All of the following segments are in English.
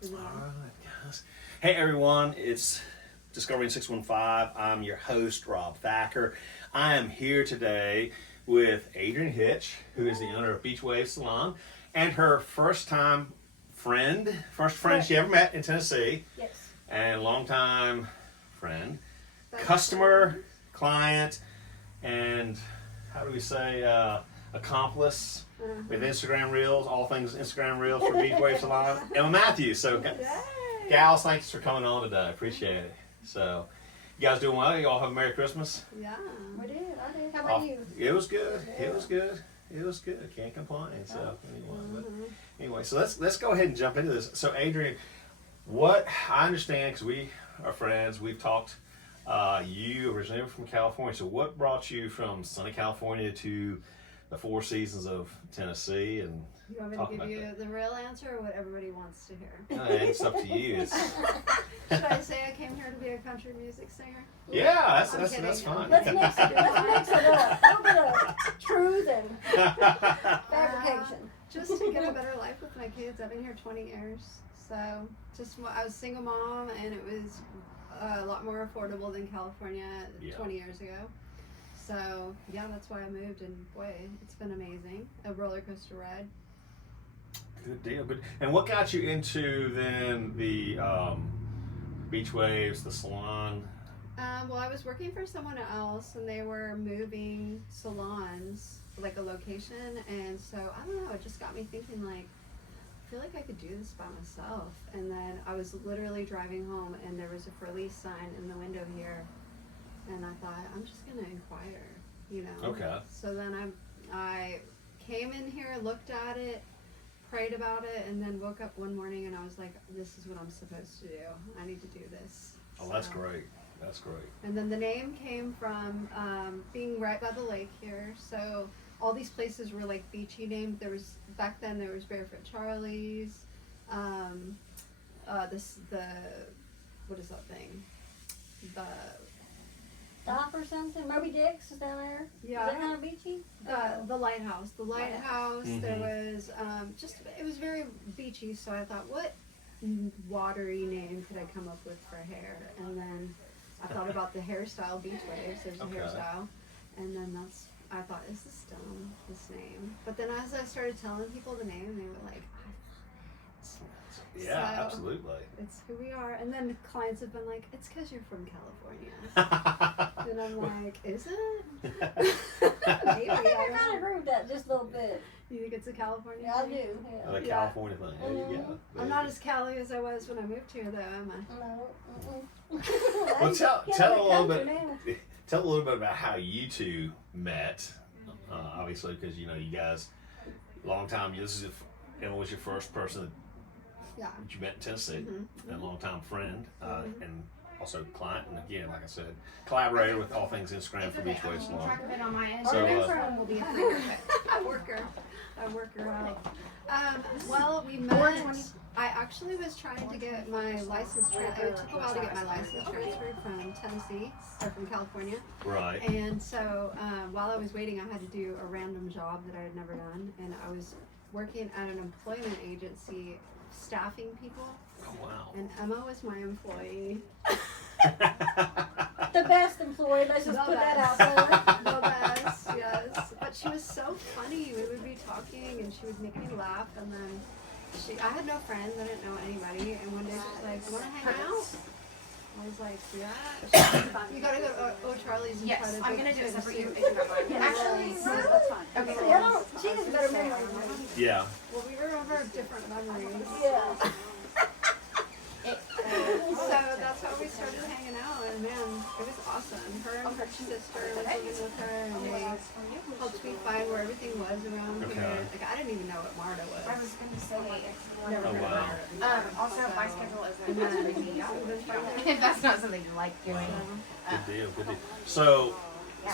Is it All on? right, guys. Hey, everyone. It's Discovering 615. I'm your host, Rob Thacker. I am here today with Adrienne Hitch, who is the owner of Beach Wave Salon, and her first friend she ever met in Tennessee, Yes. and longtime friend, That's customer, client, and how do we say, accomplice with Instagram Reels, all things Instagram Reels for Beach Wave Salon, Emma Matthews. So, Yay. gals, thanks for coming on today. Appreciate it. So, you guys doing well? You all have a Merry Christmas? Yeah. We did. I did. How about you? It was good. It was good. It was good. Can't complain. So anyway, so let's go ahead and jump into this. So Adrienne, what I understand, because we are friends, we've talked. You originally from California. So what brought you from sunny California to the Four Seasons of Tennessee? And You want me talk to give about you that. the real answer or what everybody wants to hear? It's up to you. Should I say I came here to be a country music singer? Yeah, I'm that's kidding. fine. Let's mix it. Let's mix it up. A little bit of truth and fabrication. Just to get a better life with my kids. I've been here 20 years. So I was a single mom and it was a lot more affordable than California 20 years ago. So yeah, that's why I moved, and boy, it's been amazing. A roller coaster ride. Good deal. Good. And what got you into then the beach waves, the salon? Well, I was working for someone else, and they were moving salons, like a location, and so I don't know. It just got me thinking, like, I feel like I could do this by myself. And then I was literally driving home, and there was a for lease sign in the window here, and I thought, I'm just gonna inquire, you know. Okay. So then I came in here, looked at it, prayed about it, and then woke up one morning and I was like, this is what I'm supposed to do. I need to do this. Oh, that's great. That's great. And then the name came from being right by the lake here. So all these places were like beachy named. Back then there was Barefoot Charlie's, what is that thing? Dock or something? Moby Dick's is down there? Yeah. Is that kind of beachy? The lighthouse. The lighthouse. Mhm. There was it was very beachy. So I thought, what watery name could I come up with for hair? And then I thought about the hairstyle Beach Waves. There's a hairstyle, and then I thought, is this dumb, this name? But then as I started telling people the name, they were like, Yeah, so absolutely. it's who we are. And then clients have been like, it's because you're from California. And I'm like, is it? Maybe. I think I kind of agree with that just a little bit. You think it's a California Yeah, I thing? do. Yeah. The California thing. There you go. There I'm you not go. as Cali as I was when I moved here, though, am I? No. Well, tell a little bit about how you two met. Obviously, because you guys, long time. Emma was your first person Yeah. that you met in Tennessee, and a long time friend, and also client, and again, like I said, collaborator with all things Instagram for Beach Wave Salon. Track of it on my end. So, Next round will be a free I work her out. Well, we met. I actually was trying to get my license transferred. It took a while to get my license transferred from Tennessee or from California. Right. And so while I was waiting, I had to do a random job that I had never done, and I was working at an employment agency staffing people. Oh, wow. And Emma was my employee. The best employee, let's just put that out there. The best, yes. But she was so funny. We would be talking and she would make me laugh, and then I had no friends, I didn't know anybody, and one day she was like, wanna hang out? I was like, yeah. You gotta go to O'Charlie's and try Yes, to I'm book gonna do it the separate you soup. if you don't mind. Actually, that's fine. Okay. See, she has a better memory than me. Yeah. Well, we remember different memories. Yeah. So that's how we started hanging out, and man, it was awesome. Her and her sister was living with her, and they helped me find where everything was around here. Like, I didn't even know what MARTA was. I was gonna say, Never Oh, heard wow. of MARTA. also my schedule And isn't then crazy. it was fun. If that's not something you like doing. Good deal. Good deal. So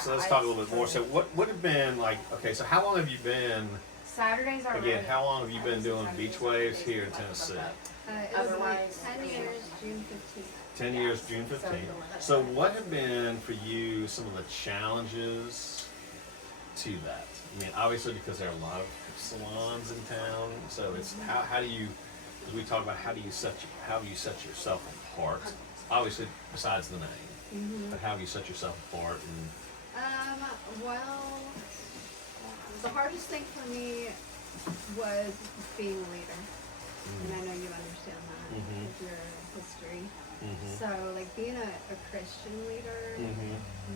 let's talk a little bit more. So what would have been like? Okay, so how long have you been? Saturdays are Again, how long have you been doing beach waves here in Tennessee? It was like 10 years, June 15th. 10 years, June 15th. So what have been for you some of the challenges to that? I mean, obviously because there are a lot of salons in town, so it's how do you as we talk about how you set yourself apart. Obviously, besides the name, but how you set yourself apart and. Well, the hardest thing for me was being a leader. And I know you understand that with your history. So, like, being a Christian leader,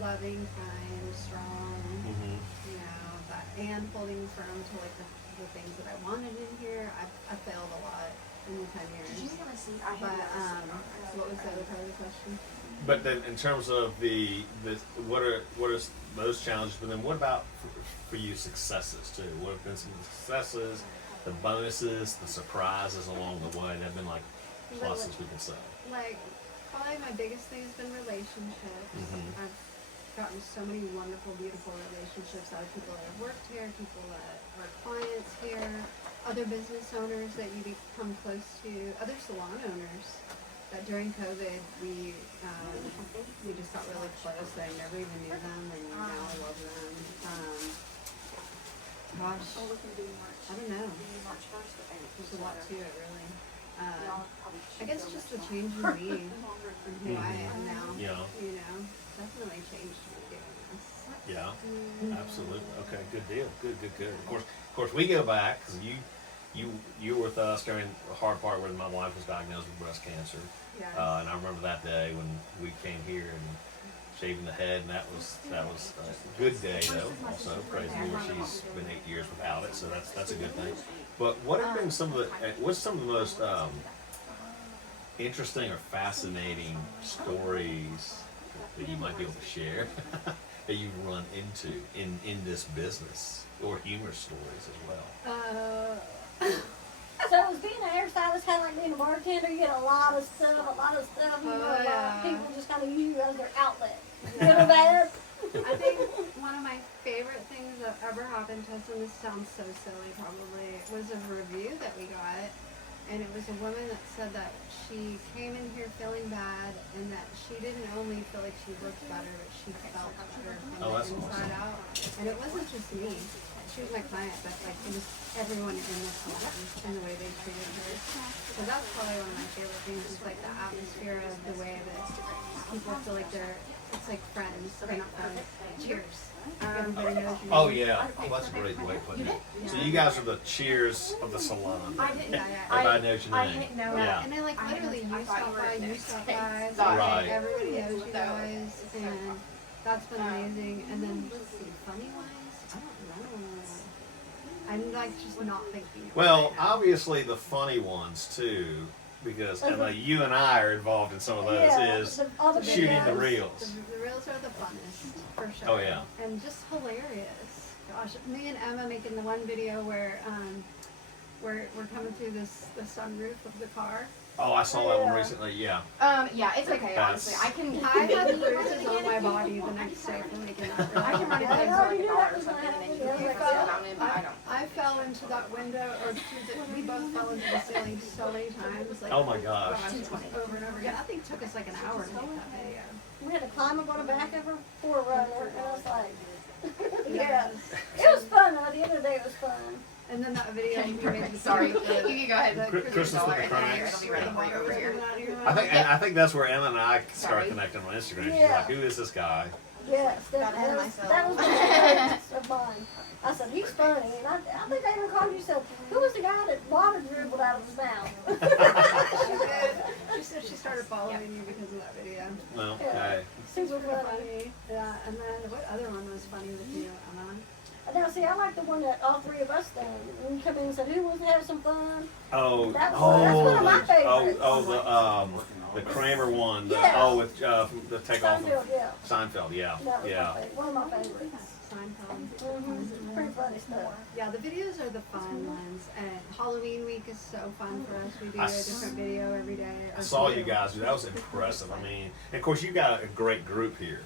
loving, kind, strong, you know, and holding firm to, like, the things that I wanted in here, I failed a lot in the 10 years. But, what was the other part of the question? But then, in terms of what are those challenges? But then, what about for you successes too? What have been some of the successes, the bonuses, the surprises along the way? That've been like pluses we can say. Like, probably my biggest thing has been relationships. I've gotten so many wonderful, beautiful relationships out of people that have worked here, people that are clients here, other business owners that you become close to, other salon owners. That during COVID, we just got really close. I never even knew them, and now I love them. Gosh, I don't know. There's a lot to it, really. I guess just the change in me and who I am now. Yeah. You know, definitely changed me doing this. Yeah, absolutely. Okay, good deal. Good. Of course, we go back because you were with us during the hard part when my wife was diagnosed with breast cancer. Yes. And I remember that day when we came here and shaving the head, and that was a good day though. Also, praise the Lord, she's been 8 years without it, so that's a good thing. But what have been what's some of the most interesting or fascinating stories that you might be able to share that you've run into in this business, or humor stories as well? So as being a hairstylist, kind of like being a bartender, you get a lot of stuff, you know, a lot of people just kind of use you as their outlet. Good or bad? I think one of my favorite things that ever happened to us, and this sounds so silly probably, was a review that we got. And it was a woman that said that she came in here feeling bad, and that she didn't only feel like she looked better, but she felt better from the inside out. And it wasn't just me. She was my client, but like it was everyone in the salon and the way they treated her. So that's probably one of my favorite things, is like the atmosphere of the way that people feel like it's like friends. They're not friends. Cheers. Everybody knows you. Oh yeah, that's a great way of putting it. So you guys are the cheers of the salon. I didn't. Everybody knows your name. Yeah. And then like literally you stop by, Right. everybody knows you guys, and that's been amazing. And then let's see, funny ones? I don't know. I'm like just not thinking. Well, right now. obviously the funny ones too, because Emma, you and I are involved in some of those. Is all the shooting the videos. reels. The reels are the funnest, for sure. Oh yeah. And just hilarious. Gosh, me and Emma making the one video where we're coming through the sunroof of the car. Oh, I saw that one recently. Yeah. Yeah, it's okay, honestly. I had bruises on my body the next day for making that reel. I can run it I down know for like you $1 do or that something, and then you with can my fix husband. it on it, but I don't. I fell into that window, we both fell into the ceiling so many times. Like, Oh my gosh. over and over again. I think it took us like an hour to make that video. We had to climb up on the back of her forerunner, and I was like, Yes. it was fun though. At the end of the day, it was fun. And then that video we made the Sorry, you can go ahead. Christmas with the It'll Cranks. be ready for you over here. I think that's where Emma and I started connecting on Instagram. She's Yeah. like, "Who is this guy?" Yes, Got ahead of that myself. was the favorites of mine. I said, he's funny. And I think I even called you, said, who was the guy that water dribbled out of his mouth? She did. She said she started following you because of that video. Well, Yeah. hey. Super funny. Funny. Yeah, and then what other one was funny with you, Emma? Now, see, I like the one that all three of us done. When you come in and said, who wants to have some fun? Oh, That's one of my favorites. the Kramer one. Yeah. With the takeoff Seinfeld, of yeah. Seinfeld. Yeah, That was yeah. one of my favorites. Seinfeld. Pretty funny stuff. Yeah, the videos are the fun ones, and Halloween week is so fun for us. We do I a different video every day. I saw you guys do. That was impressive. I mean, and of course, you got a great group here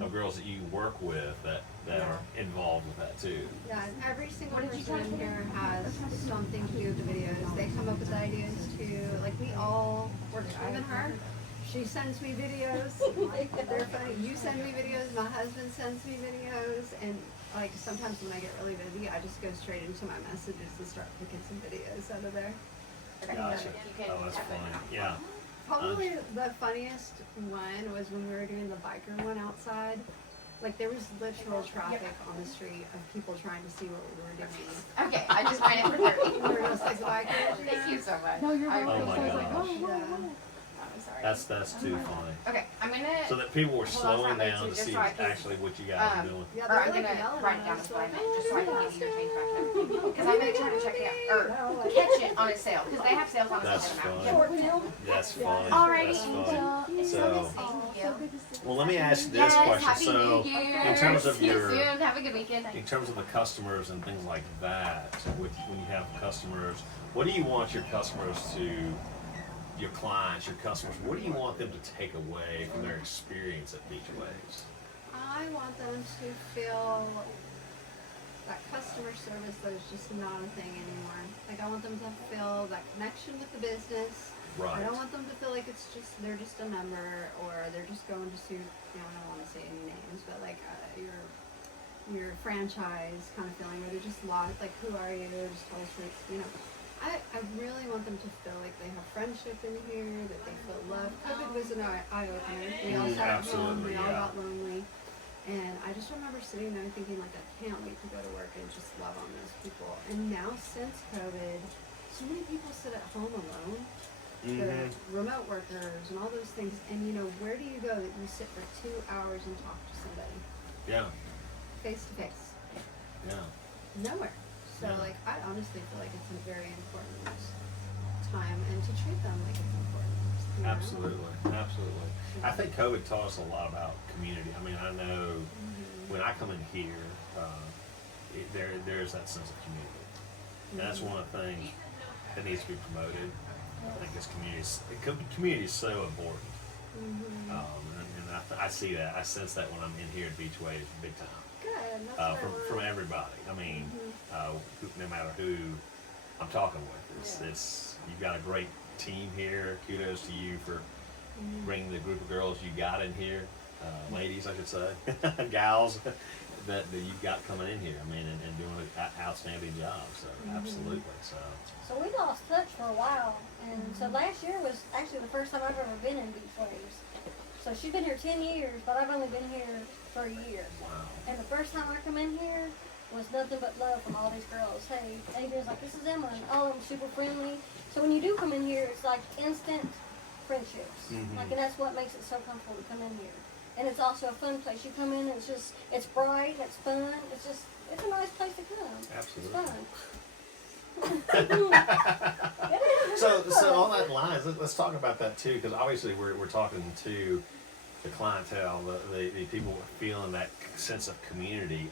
of girls that you work with that are involved with that too. Yeah, and every single person in here has something to do with the videos. They come up with ideas too. Like we all work, even her. She sends me videos. They're funny. You send me videos. My husband sends me videos, and like sometimes when I get really busy, I just go straight into my messages and start picking some videos out of there. Okay. Gotcha. You can Oh, that's tap it funny. now. Yeah. Probably the funniest one was when we were doing the biker one outside. Like there was literal traffic on the street of people trying to see what we were doing. Okay, I just went in for 30. We were just like bikers. Thank you so much. No, you're I welcome. Oh my appreciate it. gosh. Yeah. I'm sorry. That's too funny. Okay, I'm gonna. So that people were Hold on, slowing sorry, down to just see so I can- actually what you guys are doing. Yeah, Or they're I'm like gonna yelling write at down us, what I like, meant, just so I can give you your change back. "Oh, Because I'm gonna try to check it out, or catch it on a sale, because they have sales on a That's sale amount. fun. Short film. That's funny. Alrighty. That's funny. So, Thank you. well, let me ask you this Yes, question. Happy So, New Year. in terms of See you your, soon. Have a good weekend. in terms of the customers and things like that, when you have customers, what do you want your customers to, your clients, your customers, what do you want them to take away from their experience at Beach Waves? I want them to feel that customer service that is just not a thing anymore. Like I want them to feel that connection with the business. Right. I don't want them to feel like it's just they're just a member or they're just going to sue. You know, I don't want to say any names, but like your franchise kind of feeling where they're just lost. Like who are you? Just tell us what you know. I really want them to feel like they have friendship in here, that they feel loved. COVID was an eye opener. We all sat at home. Absolutely, We all yeah. got lonely. And I just remember sitting there thinking, like, I can't wait to go to work and just love on those people. And now, since COVID, so many people sit at home alone. The remote workers and all those things. And, you know, where do you go that you sit for 2 hours and talk to somebody Yeah. face to face? Yeah. Nowhere. So, Yeah. like, I honestly feel like it's a very important time and to treat them like it's important. You know? Absolutely, absolutely. I think COVID taught us a lot about community. I mean, I know when I come in here, there's that sense of community. And that's one of the things that needs to be promoted. I think this community is so important. And I see that. I sense that when I'm in here at Beach Waves, big time. Good. That's what I From want. everybody. I mean, no matter who I'm talking with, it's you've got a great team here. Kudos to you for bringing the group of girls you got in here, ladies, I should say, gals that you've got coming in here. I mean, and doing an outstanding job. So absolutely. So So we lost touch for a while, and so last year was actually the first time I've ever been in Beach Waves. So she's been here 10 years, but I've only been here for a year. wow. And the first time I come in here was nothing but love from all these girls. Hey, Adrienne's like, this is Emma, and all of them super friendly. So when you do come in here, it's like instant friendships. Like, and that's what makes it so comfortable to come in here. And it's also a fun place. You come in, and it's bright, it's fun. It's a nice place to come. Absolutely. It's fun. It is. So on that lines, let's talk about that too, because obviously we're talking to the clientele, the people feeling that sense of community.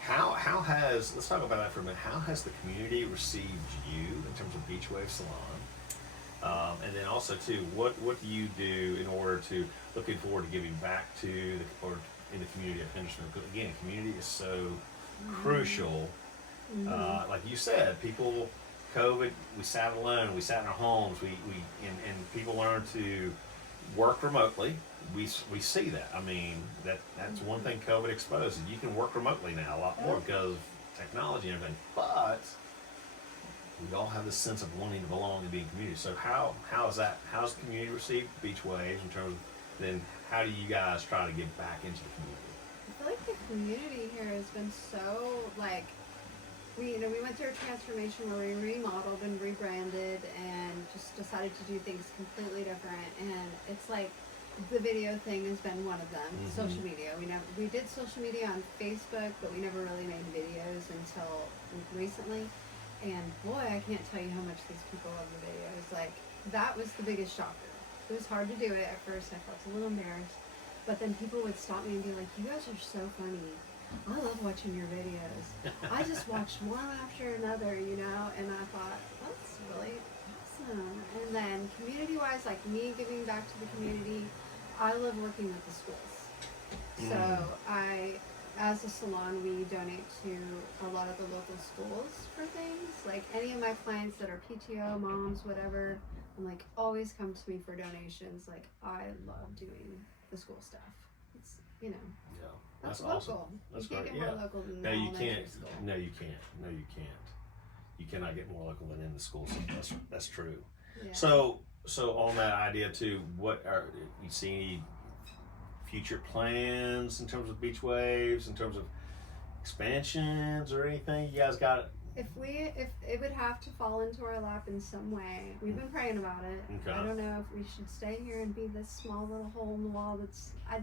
How has, let's talk about that for a minute. How has the community received you in terms of Beach Wave Salon? And then also too, what do you do in order to looking forward to giving back to or in the community of Hendersonville? Because again, community is so crucial. Like you said, people, COVID, we sat alone, we sat in our homes, and people learned to work remotely. We see that. I mean, that's one thing COVID exposed. You can work remotely now a lot more because of technology and everything. But we all have this sense of wanting to belong and be in community. So how's the community received Beach Waves in terms of then how do you guys try to get back into the community? I feel like the community here has been so like we went through a transformation where we remodeled and rebranded and just decided to do things completely different. And it's like the video thing has been one of them. Social media. We did social media on Facebook, but we never really made videos until recently. And boy, I can't tell you how much these people love the videos. Like that was the biggest shocker. It was hard to do it at first. I felt a little embarrassed. But then people would stop me and be like, you guys are so funny. I love watching your videos. I just watched one after another, and I thought, that's really awesome. And then community-wise, like me giving back to the community, I love working with the schools. So as a salon, we donate to a lot of the local schools for things. Like any of my clients that are PTO, moms, whatever, I'm like, always come to me for donations. Like I love doing the school stuff. It's, Yeah, that's awesome. local. That's you can't great. get more Yeah. local than No, the you elementary can't. school. No, you can't. you cannot get more local than in the school. So that's true. Yeah. So on that idea too, what are you see any future plans in terms of beach waves, in terms of expansions or anything you guys got? If it would have to fall into our lap in some way, we've been praying about it. Okay. I don't know if we should stay here and be this small little hole in the wall.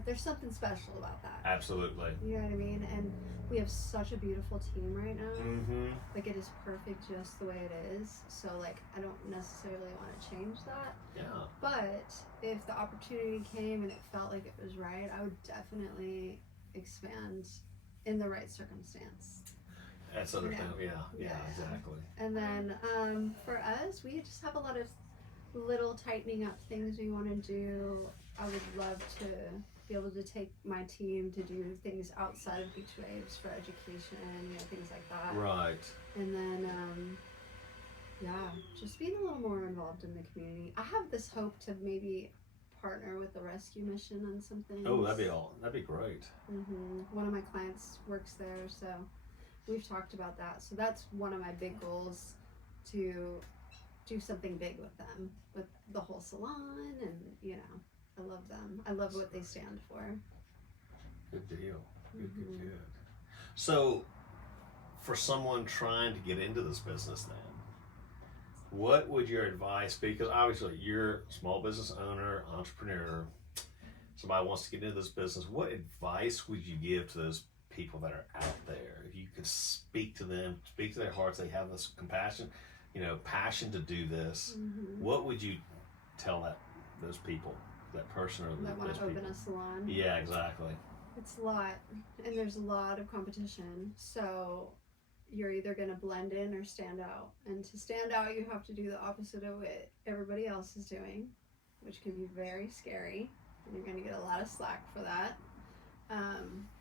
There's something special about that. Absolutely. You know what I mean? And we have such a beautiful team right now. Mm-hmm. Like, it is perfect just the way it is. So, like, I don't necessarily want to change that. Yeah. But if the opportunity came and it felt like it was right, I would definitely expand in the right circumstance. That's understandable. Yeah, exactly. And then for us, we just have a lot of little tightening up things we want to do. I would love to be able to take my team to do things outside of beach waves for education, things like that. Right. And then, just being a little more involved in the community. I have this hope to maybe partner with the rescue mission on some things. Oh, that'd be great. One of my clients works there, so we've talked about that. So that's one of my big goals, to do something big with them, with the whole salon, and I love them. I love what they stand for. Good deal. Good. So, for someone trying to get into this business then, what would your advice be? Because obviously you're a small business owner, entrepreneur, somebody wants to get into this business. What advice would you give to those people that are out there? If you could speak to them, speak to their hearts, they have this compassion, passion to do this. What would you tell those people, that person or that want those to open people? a salon? Yeah, exactly. It's a lot, and there's a lot of competition. So you're either going to blend in or stand out. And to stand out, you have to do the opposite of what everybody else is doing, which can be very scary. And you're going to get a lot of slack for that.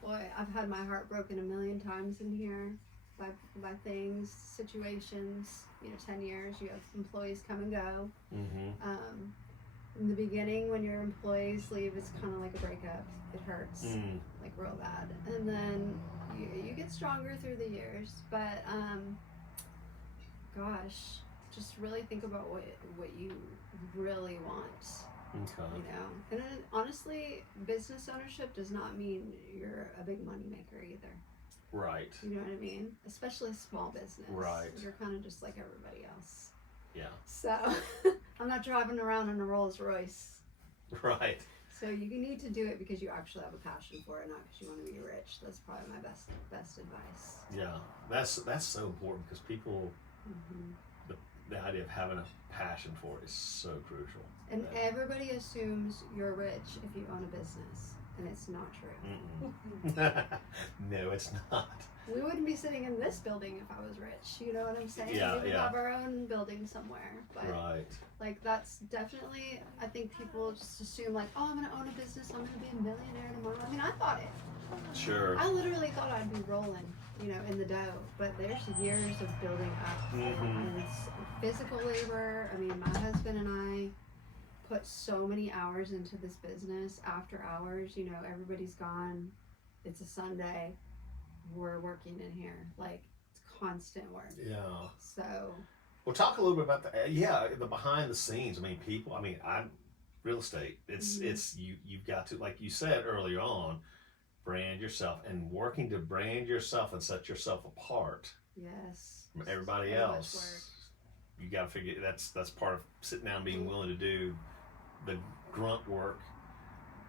Boy, I've had my heart broken a million times in here by things, situations. 10 years, you have employees come and go. In the beginning, when your employees leave, it's kind of like a breakup. It hurts, like real bad. And then you get stronger through the years. But gosh, just really think about what you really want. Okay. And then honestly, business ownership does not mean you're a big money maker either. Right. You know what I mean? Especially small business. Right. You're kind of just like everybody else. Yeah. So I'm not driving around in a Rolls Royce. Right. So you need to do it because you actually have a passion for it, not because you want to be rich. That's probably my best advice. Yeah, that's so important, because people, the idea of having a passion for it is so crucial. And everybody assumes you're rich if you own a business, and it's not true. No, it's not. We wouldn't be sitting in this building if I was rich. You know what I'm saying? Yeah, we would have our own building somewhere. But right. like, that's definitely, I think people just assume like, oh, I'm going to own a business, I'm going to be a millionaire tomorrow. I mean, I thought it. Sure. I literally thought I'd be rolling, in the dough. But there's years of building up. And it's physical labor. I mean, my husband and I put so many hours into this business. After hours, everybody's gone. It's a Sunday. We're working in here. Like, it's constant work. Yeah. So. Well, talk a little bit about the behind the scenes. I mean, I'm real estate. It's you've got to, like you said earlier on, brand yourself, and working to brand yourself and set yourself apart. Yes. From everybody so else. You got to figure that's part of sitting down and being willing to do the grunt work.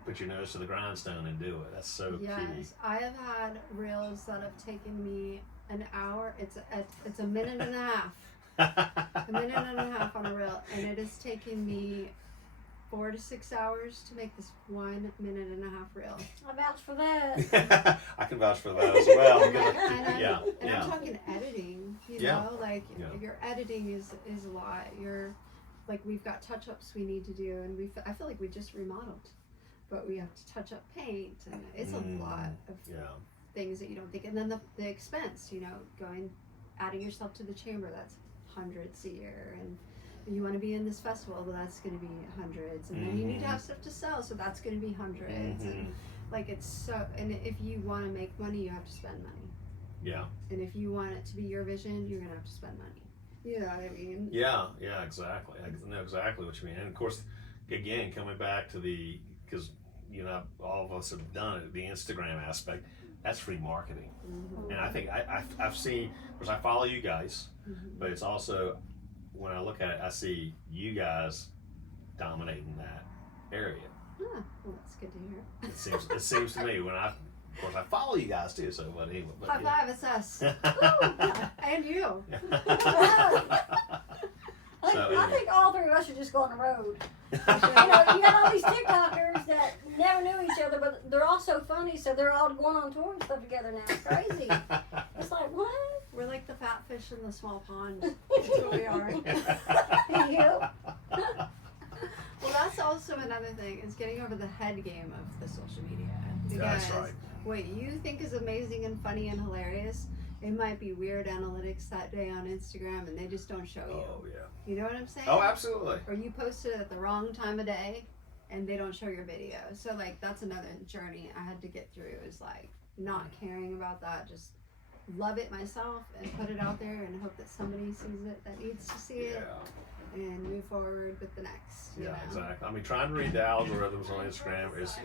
Put your nose to the grindstone and do it. That's so key. Yes, I have had reels that have taken me an hour. It's a minute and a half. A minute and a half on a reel, and it has taken me 4 to 6 hours to make this 1 minute and a half reel. I vouch for that. I can vouch for that as well. And I'm talking editing. Your editing is a lot. We've got touch-ups we need to do, and I feel like we just remodeled. But we have to touch up paint, and it's a lot of things that you don't think. And then the expense, adding yourself to the chamber, that's hundreds a year. And you want to be in this festival, well, that's going to be hundreds. And then you need to have stuff to sell, so that's going to be hundreds. And it's so, and if you want to make money, you have to spend money. Yeah. And if you want it to be your vision, you're going to have to spend money. You know what I mean? Yeah, exactly. I know exactly what you mean. And of course, again, coming back to because all of us have done it, the Instagram aspect, that's free marketing. Mm-hmm. And I think I've seen, of course, I follow you guys, but it's also, when I look at it, I see you guys dominating that area. Well, that's good to hear. It seems to me, of course, I follow you guys too, so, but anyway. High five, it's us. And you. I think all three of us should just go on the road. You got all these TikTokers that never knew each other, but they're all so funny, so they're all going on tour and stuff together now. It's crazy. It's like, what? We're like the fat fish in the small pond. That's what we are. Yep. Well, that's also another thing, is getting over the head game of the social media. Because That's right. what you think is amazing and funny and hilarious, it might be weird analytics that day on Instagram and they just don't show you. Oh, yeah. You know what I'm saying? Oh, absolutely. Or you posted at the wrong time of day and they don't show your video. So, like, that's another journey I had to get through, is like not caring about that, just love it myself and put it out there and hope that somebody sees it that needs to see it. And move forward with the next. You know? Exactly. I mean, trying to read the algorithms on Instagram is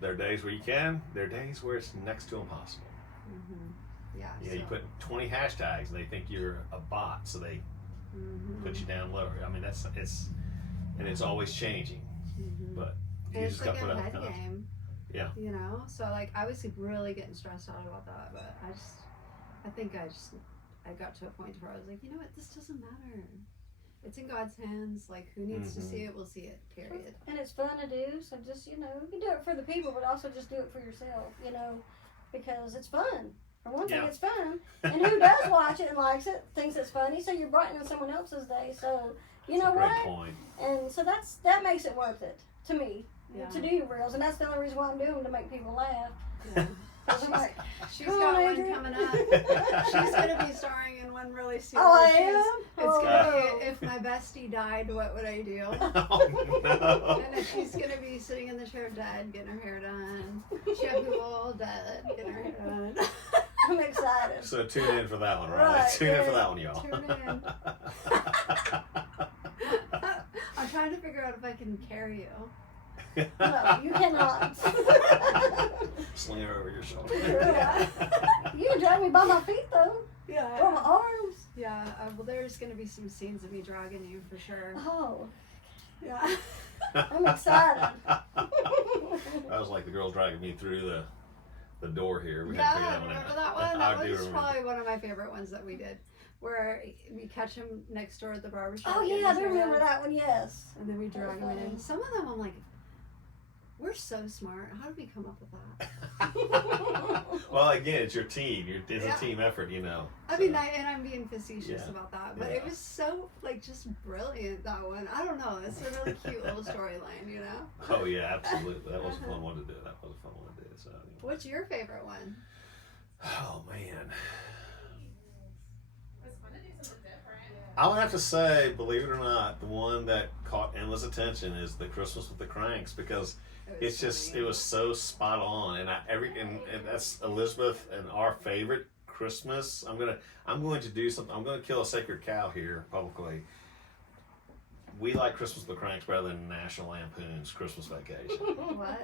there are days where you can, there are days where it's next to impossible. Mm-hmm. Yeah. You put 20 hashtags and they think you're a bot, so they put you down lower. I mean, it's always changing, but you and just it's like got to a put out head the content. game. Yeah. You know, so like I was really getting stressed out about that, but I got to a point where I was like, you know what, this doesn't matter. It's in God's hands. Like, who needs to see it will see it, period. And it's fun to do, so just, you can do it for the people, but also just do it for yourself, because it's fun. For one thing, it's fun. And who does watch it and likes it, thinks it's funny, so you're brightening someone else's day, so, you know what? Great point. And so that makes it worth it, to me, to do your reels, and that's the only reason why I'm doing them, to make people laugh. Yeah. I'm like, She's got one coming up. She's gonna be starring in one really soon. Oh, I am? It's gonna be If My Bestie Died, What Would I Do? Oh, no. And then she's gonna be sitting in the chair dead, getting her hair done. Shampoo dead, getting her hair done. I'm excited. So tune in for that one, right? Right, Tune in for that one, y'all. Tune in. I'm trying to figure out if I can carry you. No, you cannot. Sling her over your shoulder. You can drag me by my feet, though. Yeah. Or my arms. Yeah. Well, there's gonna be some scenes of me dragging you for sure. Oh, Yeah. I'm excited. That was like the girls dragging me through the door here. We had to figure that one remember out. that one? I That do was remember. probably one of my favorite ones that we did, where we catch him next door at the barbershop. Oh, yeah, I do remember that one, yes. And then we drag him in. funny. Some of them I'm like, we're so smart. How did we come up with that? Well, again, it's your team. It's Yeah. a team effort, I mean, I'm being facetious Yeah. about that, but Yeah. it was so, like, just brilliant, that one. I don't know. It's a really cute little storyline, you know? Oh, yeah, absolutely. That was a fun one to do. That was a fun one to do. So, What's your favorite one? oh, man. It's fun to do something different. I would have to say, believe it or not, the one that caught endless attention is the Christmas with the Cranks, because it's just, it was so spot on, and and that's Elizabeth and our favorite Christmas. I'm going to do something. I'm going to kill a sacred cow here publicly. We like Christmas with the Cranks better than National Lampoon's Christmas Vacation. What?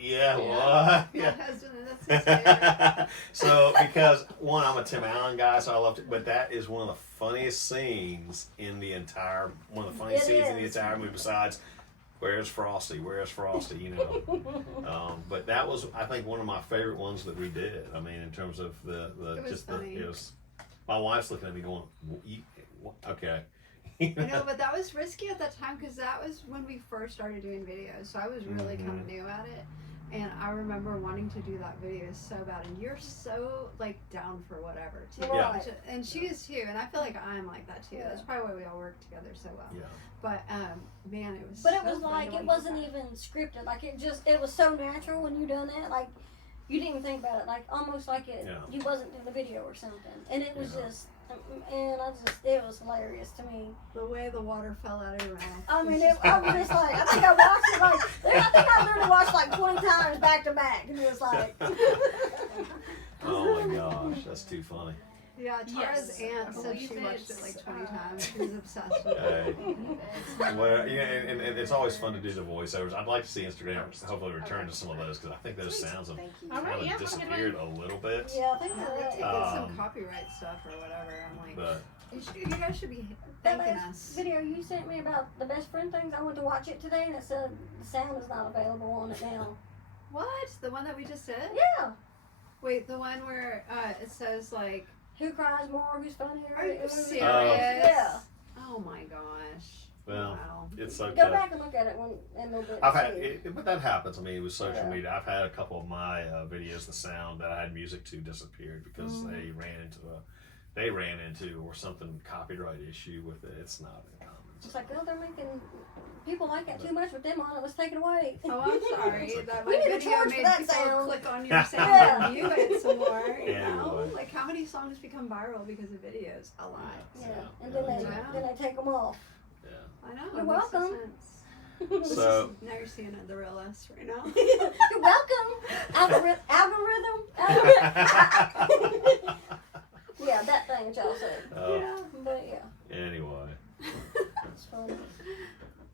Yeah, what? My Yeah. husband, that's his favorite. So, because one, I'm a Tim Allen guy, so I loved it, but that is one of the funniest scenes in the entire, one of the funniest It scenes in the is. entire movie, besides Where's Frosty? Where's Frosty? But that was, I think, one of my favorite ones that we did. I mean, in terms of It was funny. my wife's looking at me going, okay. I know, but that was risky at that time, because that was when we first started doing videos, so I was really kind of new at it. And I remember wanting to do that video so bad, and you're so, like, down for whatever, too. Yeah. And she is, too, and I feel like I'm like that, too. That's probably why we all work together so well. Yeah. But, man, it was But so it was fun like, to it watch wasn't that. even scripted. Like, it was so natural when you done that. Like, you didn't even think about it. Like, almost like you wasn't in the video or something. And it was just, and it was hilarious to me. The way the water fell out of your mouth. I mean, I was just like, I think I watched it like, I think I literally watched like 20 times back to back. And it was like, Oh my gosh, that's too funny. Yeah, Tara's Yes, aunt I said she believe watched it it's, like 20 times. She was obsessed with it. Well, yeah, and it's always fun to do the voiceovers. I'd like to see Instagram hopefully return to some of those because I think those sounds have Thank you. kind Alright, yeah, of have a good disappeared a little bit. Yeah, I think Yeah, so. they take in Um, some copyright stuff or whatever. I'm like, But you guys should be That thanking last us. video you sent me about the best friend things, I went to watch it today and it said the sound is not available on it now. What? The one that we just did? Yeah. Wait, the one where it says like, Who cries more? Who's funnier? are you It was- serious? Yeah. Oh my gosh. well, Wow. it's like Go back and look at it in a little bit. I've and had, see. but that happens. I mean, with social Yeah. media, I've had a couple of my videos, the sound that I had music to disappeared because Mm-hmm. they ran into or something copyright issue with it. It's not uncommon. It's like, oh, they're making people like that too much with them on it. Let's take it away. Oh, I'm sorry. That We my need a video charge for made that people sound. click on your sound Yeah. and view it some more. You know? Anyway. Like how many songs become viral because of videos? A lot. Yeah. Yeah. And then they Yeah. take them off. Yeah. I know. You're it makes welcome. sense. So Now you're seeing it, the real us right now. You're welcome. Algorithm. Yeah, that thing that y'all said. Yeah. But yeah, Anyway, it's funny.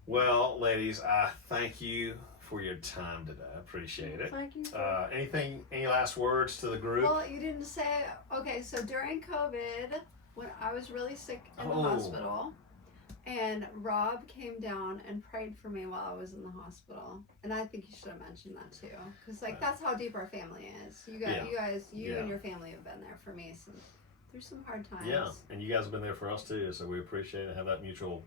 well, ladies, I thank you for your time today. I appreciate it. Thank you. Any last words to the group? Well, you didn't say. Okay, so during COVID, when I was really sick in the Oh. hospital, and Rob came down and prayed for me while I was in the hospital, and I think you should have mentioned that too, because like that's how deep our family is. You Yeah. you Yeah. and your family have been there for me through some hard times. Yeah, and you guys have been there for us too, so we appreciate it. Have that mutual,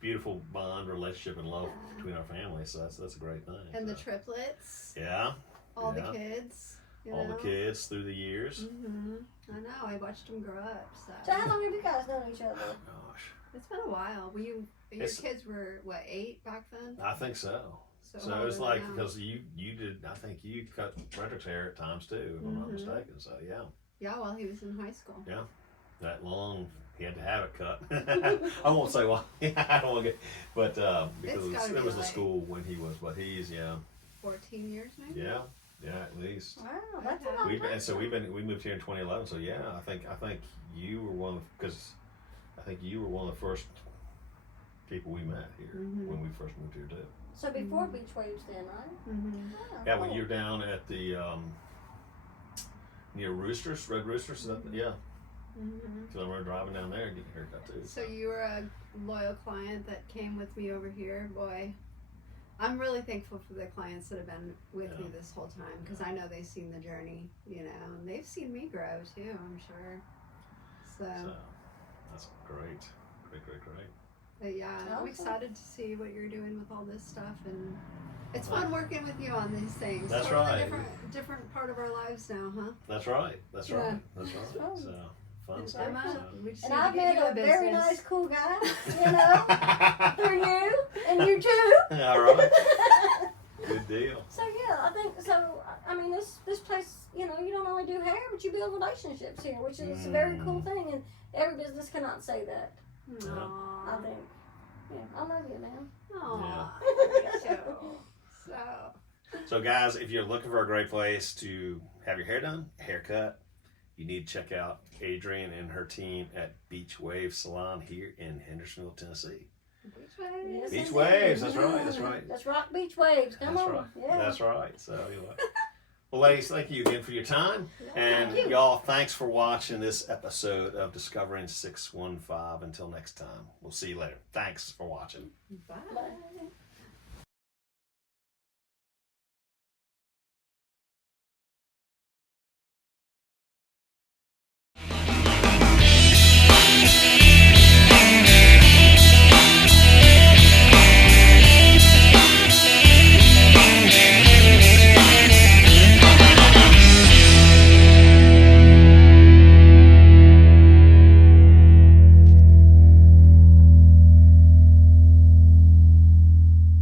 beautiful bond, relationship, and love Yeah. between our families. So that's a great thing. And the so. triplets, Yeah, all Yeah. the kids. all the kids through the years. Mm-hmm. I know. I watched them grow up. So how long have you guys known each other? Gosh, It's been a while. Your It's- kids were what, 8 back then? I think so. So how it's old are like they now? because you did. I think you cut Frederick's hair at times too, if I'm not Mhm. mistaken. So yeah, Yeah, while he was in high school. that long. He had to have it cut. I won't say why. I don't want to get, but because It's gotta it be was the like- school when he was. But he's 14 years maybe? yeah, at least. Wow, that's a Okay. long time. We moved here in 2011. So yeah, I think you were one because I think you were one of the first people we met here Mhm. when we first moved here too. So before Beach Waves then, right? Mm-hmm. Yeah, when cool. you're down at the near Roosters, Red Roosters, is that, yeah. Mm-hmm. Because I remember driving down there and getting a haircut too. So you were a loyal client that came with me over here. Boy, I'm really thankful for the clients that have been with me Yeah. this whole time because I know they've seen the journey, and they've seen me grow too, I'm sure. So that's great. But yeah, I'm Awesome. excited to see what you're doing with all this stuff, and it's fun working with you on these things. That's Totally right. different part of our lives now, huh? That's right. That's Yeah. right. That's right. fun. So fun And stuff. Emma, So. we just And need to I've get met you a very business. nice, cool guy, through you, and you too. All right. Good deal. So yeah, I think so. I mean, this place, you don't only do hair, but you build relationships here, which is a very cool thing, and every business cannot say that. I Aww. think. Yeah, I love you, man. Aww. Yeah. So guys, if you're looking for a great place to have your hair done, haircut, you need to check out Adrienne and her team at Beach Wave Salon here in Hendersonville, Tennessee. Yes, Beach indeed. Waves, that's right, that's right. Let's rock Beach Waves. Come That's on. right. Yeah. That's right. So anyway. Well, ladies, thank you again for your time. And Thank you. y'all, thanks for watching this episode of Discovering 615. Until next time, we'll see you later. Thanks for watching. Bye. Bye.